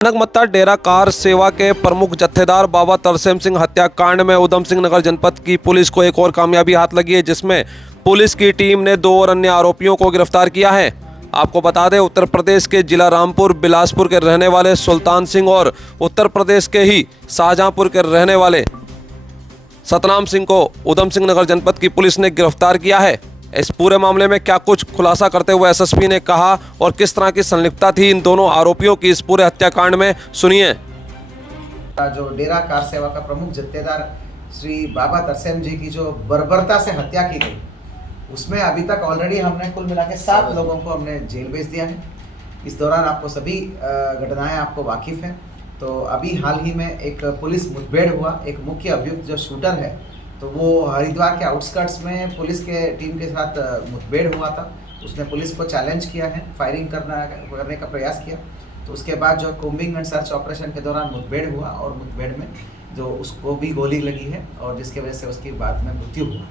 नगमत्ता डेरा car सेवा के प्रमुख जत्थेदार बाबा तरसेम सिंह हत्याकांड में उधम सिंह नगर जनपद की पुलिस को एक और कामयाबी हाथ लगी है, जिसमें पुलिस की टीम ने 2 और अन्य आरोपियों को गिरफ्तार किया है। आपको बता दें, उत्तर प्रदेश के जिला रामपुर बिलासपुर के रहने वाले सुल्तान सिंह और उत्तर प्रदेश के ही शाहजहांपुर के रहने वाले सतनाम सिंह को उधम सिंह नगर जनपद की पुलिस ने गिरफ्तार किया है। इस पूरे मामले में क्या कुछ खुलासा करते हुए एसएसपी ने कहा और किस तरह की संलिप्तता थी इन दोनों आरोपियों की इस पूरे हत्याकांड में, सुनिए। जो डेरा कार सेवा का प्रमुख जत्थेदार श्री बाबा तरसेम जी की जो बर्बरता से हत्या की गई, उसमें अभी तक ऑलरेडी हमने कुल मिला के 7 लोगों को हमने जेल भेज दिया है। इस दौरान आपको सभी घटनाएं आपको वाकिफ़ हैं। तो अभी हाल ही में एक पुलिस मुठभेड़ हुआ, एक मुख्य अभियुक्त जो शूटर है, तो वो हरिद्वार के आउटस्कर्ट्स में पुलिस के टीम के साथ मुठभेड़ हुआ था। उसने पुलिस को चैलेंज किया है, फायरिंग करने का प्रयास किया। तो उसके बाद जो कोम्बिंग एंड सर्च ऑपरेशन के दौरान मुठभेड़ हुआ और मुठभेड़ में जो उसको भी गोली लगी है और जिसके वजह से उसकी बाद में मृत्यु हुआ।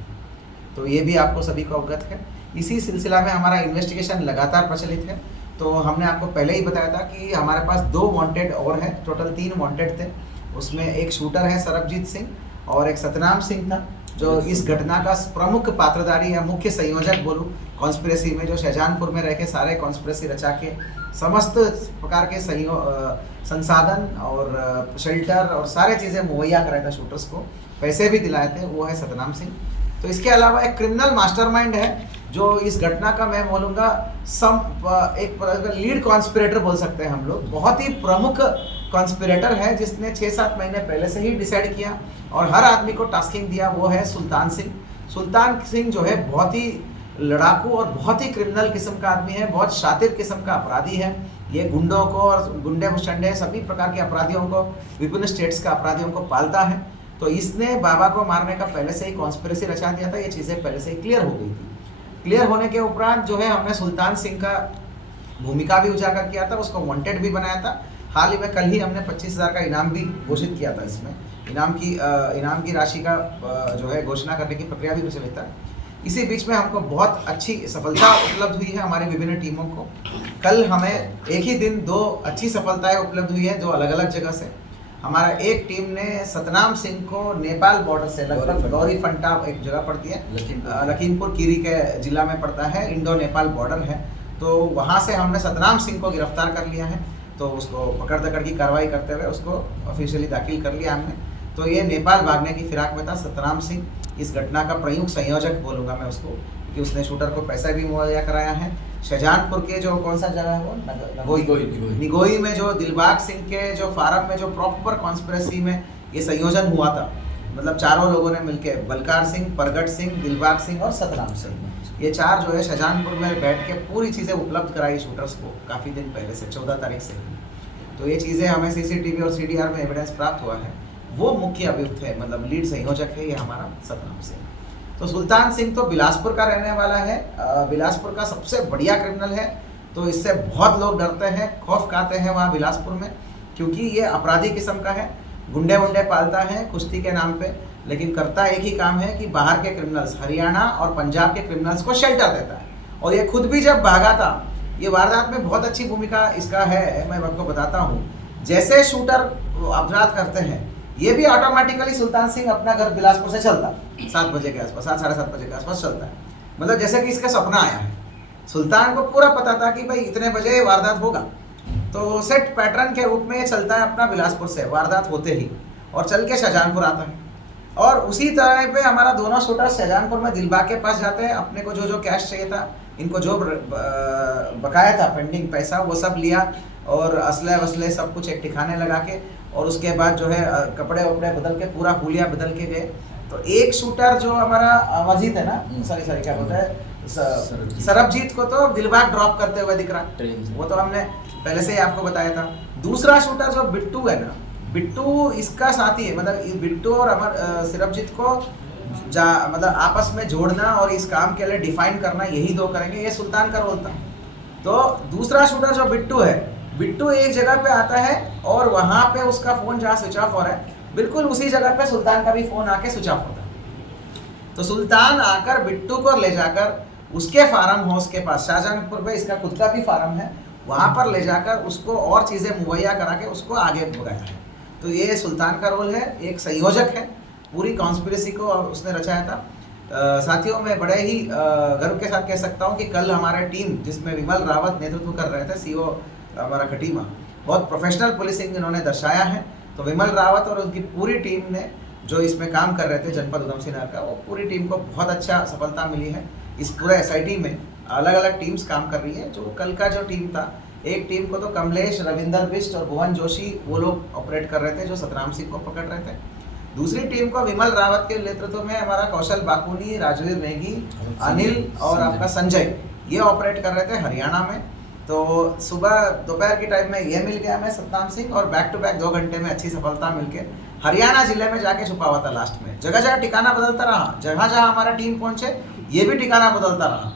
तो ये भी आपको सभी को अवगत है। इसी सिलसिला में हमारा इन्वेस्टिगेशन लगातार प्रचलित है। तो हमने आपको पहले ही बताया था कि हमारे पास 2 वांटेड और हैं, टोटल 3 वांटेड थे। उसमें एक शूटर है सरबजीत सिंह और एक सतनाम सिंह था, जो इस घटना का प्रमुख पात्रधारी या मुख्य संयोजक बोलूँ कॉन्स्पिरेसी में, जो शाहजहांपुर में रह के सारे कॉन्स्पिरेसी रचा के समस्त प्रकार के संसाधन और शेल्टर और सारे चीज़ें मुहैया कराया था शूटर्स को, पैसे भी दिलाए थे, वो है सतनाम सिंह। तो इसके अलावा एक क्रिमिनल मास्टरमाइंड है जो इस घटना का मैं बोलूँगा एक लीड कॉन्स्पिरेटर बोल सकते हैं हम लोग। बहुत ही प्रमुख कॉन्स्पिरेटर है जिसने 6-7 महीने पहले से ही डिसाइड किया और हर आदमी को टास्किंग दिया, वो है सुल्तान सिंह। सुल्तान सिंह जो है बहुत ही लड़ाकू और बहुत ही क्रिमिनल किस्म का आदमी है, बहुत शातिर किस्म का अपराधी है। ये गुंडों को और गुंडे मुशंडे सभी प्रकार के अपराधियों को, विभिन्न स्टेट्स के अपराधियों को पालता है। तो इसने बाबा को मारने का पहले से ही कॉन्स्पिरेसी रचा दिया था। ये चीज़ें पहले से ही क्लियर हो गई थी। क्लियर होने के उपरांत जो है हमने सुल्तान सिंह का भूमिका भी उजागर किया था, उसको वांटेड भी बनाया था। हाल ही में कल ही हमने 25,000 का इनाम भी घोषित किया था। इसमें इनाम की राशि का जो है घोषणा करने की प्रक्रिया भी प्रचलित था। इसी बीच में हमको बहुत अच्छी सफलता उपलब्ध हुई है हमारी विभिन्न टीमों को। कल हमें एक ही दिन 2 अच्छी सफलताएं उपलब्ध हुई है, जो अलग अलग जगह से। हमारा एक टीम ने सतनाम सिंह को नेपाल बॉर्डर से लगभग गौरी फंटा एक जगह पड़ती है, लखीमपुर खीरी के जिला में पड़ता है, इंडो नेपाल बॉर्डर है। तो वहाँ से हमने सतनाम सिंह को गिरफ्तार कर लिया है। तो उसको पकड़ दकड़ की कार्रवाई करते हुए उसको ऑफिशियली दाखिल कर लिया हमने। तो ये नेपाल भागने की फिराक में था सतनाम सिंह, इस घटना का प्रमुख संयोजक बोलूँगा मैं उसको, क्योंकि उसने शूटर को पैसा भी मुहैया कराया है। शाहजहांपुर के जो कौन सा जगह है वो निगोई में जो दिलबाग सिंह के जो फार्म में जो प्रॉपर कॉन्स्पिरेसी में ये संयोजन हुआ था, मतलब चारों लोगों ने मिलकर, बलकार सिंह, प्रगट सिंह, दिलबाग सिंह और सतनाम सिंह, ये 4 जो है शाहजहांपुर में बैठ के पूरी चीज़ें उपलब्ध कराई शूटर्स को काफ़ी दिन पहले से, 14 तारीख से। तो ये चीज़ें हमें सीसीटीवी और सीडीआर में एविडेंस प्राप्त हुआ है। वो मुख्य अभियुक्त है, मतलब लीड संयोजक है ये हमारा सतनाम सिंह। तो सुल्तान सिंह तो बिलासपुर का रहने वाला है, बिलासपुर का सबसे बढ़िया क्रिमिनल है। तो इससे बहुत लोग डरते हैं, खौफ खाते हैं वहाँ बिलासपुर में, क्योंकि ये अपराधी किस्म का है, गुंडे वुंडे पालता है कुश्ती के नाम पे, लेकिन करता एक ही काम है कि बाहर के क्रिमिनल्स, हरियाणा और पंजाब के क्रिमिनल्स को शेल्टर देता है। और ये खुद भी जब भागा था, ये वारदात में बहुत अच्छी भूमिका इसका है, मैं आपको बताता हूँ। जैसे शूटर अपराध करते हैं, ये भी ऑटोमेटिकली सुल्तान सिंह अपना घर बिलासपुर से चलता 7 बजे के आसपास, 7 साढ़े 7 बजे के आसपास चलता है। मतलब जैसे कि इसका सपना आया है। सुल्तान को पूरा पता था कि भाई इतने बजे वारदात होगा, तो सेट पैटर्न के रूप में ये चलता है अपना बिलासपुर से वारदात होते ही, और चल के शाहजहांपुर आता है। और उसी तरह पे हमारा दोनों शूटर शाहजहांपुर में दिलबाग के पास जाते हैं। अपने को जो कैश चाहिए था, इनको जो बकाया था पेंडिंग पैसा, वो सब लिया और असले वसले सब कुछ एक ठिकाने लगा के, और उसके बाद जो है कपड़े वपड़े बदल के, पूरा हुलिया बदल के गए। तो एक शूटर जो हमारा अमरजीत है ना, सॉरी क्या बोलता है, सरबजीत को तो दिलबाग ड्रॉप करते हुए दिख रहा, वो तो हमने पहले से ही आपको बताया था। दूसरा शूटर जो बिट्टू है ना, बिट्टू इसका साथी है, मतलब बिट्टू और सरबजीत को मतलब आपस में जोड़ना और इस काम के लिए डिफाइन करना, यही 2 करेंगे। ये सुल्तान का रोल था। तो दूसरा शूटर जो बिट्टू है, बिट्टू एक जगह पे आता है और वहाँ पे उसका फ़ोन जहाँ स्विच ऑफ हो रहा है, बिल्कुल उसी जगह पे सुल्तान का भी फ़ोन आके स्विच ऑफ होता है। तो सुल्तान आकर बिट्टू को ले जाकर उसके फार्म हाउस के पास, शाहजहांपुर में इसका खुद का भी फार्म है, वहाँ पर ले जाकर उसको और चीज़ें मुहैया करा के उसको आगे बढ़ाया है। तो ये सुल्तान का रोल है, एक संयोजक है, पूरी कॉन्स्पिरेसी को उसने रचाया था। साथियों, मैं बड़े ही गर्व के साथ कह सकता हूँ कि कल हमारे टीम जिसमें विमल रावत नेतृत्व कर रहे थे, सीओ हमारा खटीमा, बहुत प्रोफेशनल पुलिसिंग इन्होंने दर्शाया है। तो विमल रावत और उनकी पूरी टीम ने जो इसमें काम कर रहे थे जनपद उधम सिंह नगर का, वो पूरी टीम को बहुत अच्छा सफलता मिली है। इस पूरे एसआईटी में अलग अलग टीम्स काम कर रही है। जो कल का जो टीम था, एक टीम को तो कमलेश, रविंदर बिष्ट और भुवन जोशी वो लोग ऑपरेट कर रहे थे जो सतराम सिंह को पकड़ रहे थे। दूसरी टीम को विमल रावत के नेतृत्व में हमारा कौशल बाकुनी, राजवीर नेगी, अनिल और आपका संजय ये ऑपरेट कर रहे थे हरियाणा में। तो सुबह दोपहर के टाइम में ये मिल गया हमें सतनाम सिंह, और बैक टू बैक 2 घंटे में अच्छी सफलता मिलके हरियाणा जिले में जाके छुपा हुआ था लास्ट में। जगह जगह ठिकाना बदलता रहा, जहाँ जहाँ हमारा टीम पहुंचे ये भी ठिकाना बदलता रहा।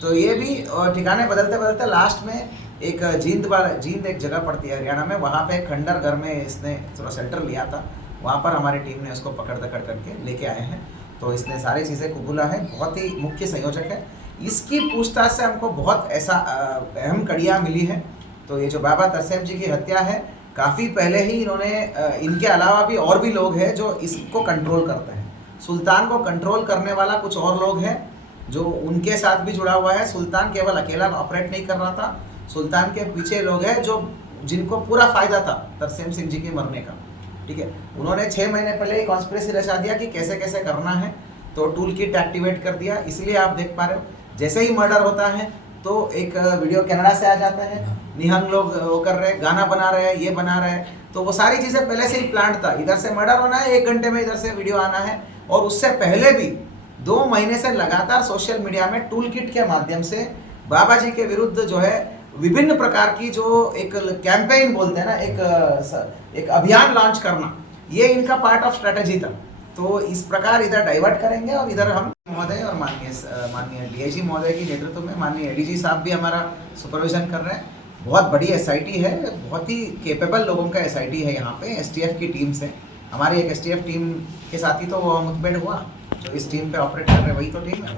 तो ये भी ठिकाने बदलते बदलते लास्ट में एक जींद एक जगह पड़ती है हरियाणा में, वहाँ पे खंडर घर में इसने थोड़ा शेल्टर लिया था, वहाँ पर हमारी टीम ने उसको पकड़ दकड़ करके लेके आए हैं। तो इसने सारी चीज़ें कबूला है, बहुत ही मुख्य संयोजक है। इसकी पूछताछ से हमको बहुत ऐसा अहम कड़ियाँ मिली है। तो ये जो बाबा तरसेम जी की हत्या है, काफ़ी पहले ही इन्होंने इनके अलावा भी और भी लोग हैं जो इसको कंट्रोल करते हैं। सुल्तान को कंट्रोल करने वाला कुछ और लोग हैं जो उनके साथ भी जुड़ा हुआ है। सुल्तान केवल अकेला ऑपरेट नहीं कर रहा था, सुल्तान के पीछे लोग हैं जो जिनको पूरा फ़ायदा था तरसेम सिंह जी के मरने का। ठीक है, उन्होंने 6 महीने पहले ही कॉन्स्पिरेसी रचा दिया कि कैसे कैसे करना है, तो टूल किट एक्टिवेट कर दिया। इसलिए आप देख पा रहे हो जैसे ही मर्डर होता है तो एक वीडियो कनाडा से आ जाता है, निहंग लोग वो कर रहे हैं, गाना बना रहे हैं, ये बना रहे हैं। तो वो सारी चीज़ें पहले से ही प्लान था, इधर से मर्डर होना है, 1 घंटे में इधर से वीडियो आना है। और उससे पहले भी 2 महीने से लगातार सोशल मीडिया में टूल किट के माध्यम से बाबा जी के विरुद्ध जो है विभिन्न प्रकार की जो एक कैंपेन बोलते हैं ना, एक अभियान लॉन्च करना, ये इनका पार्ट ऑफ स्ट्रेटजी था। तो इस प्रकार इधर डाइवर्ट करेंगे और इधर हम महोदय और माननीय डीआईजी महोदय की नेतृत्व में माननीय एडीजी साहब भी हमारा सुपरविजन कर रहे हैं। बहुत बड़ी एसआईटी है, बहुत ही केपेबल लोगों का एसआईटी है यहाँ पे। एसटीएफ की टीम से हमारी एक एसटीएफ टीम के साथ ही तो वो मुठभेड़ हुआ, जो इस टीम पे ऑपरेट कर रहे हैं वही तो टीम है,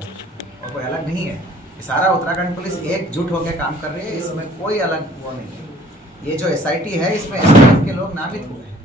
और कोई अलग नहीं है। ये सारा उत्तराखंड पुलिस एकजुट होकर काम कर रही है, इसमें कोई अलग वो नहीं है। ये जो एसआईटी है इसमें एसटीएफ के लोग नामित हुए हैं।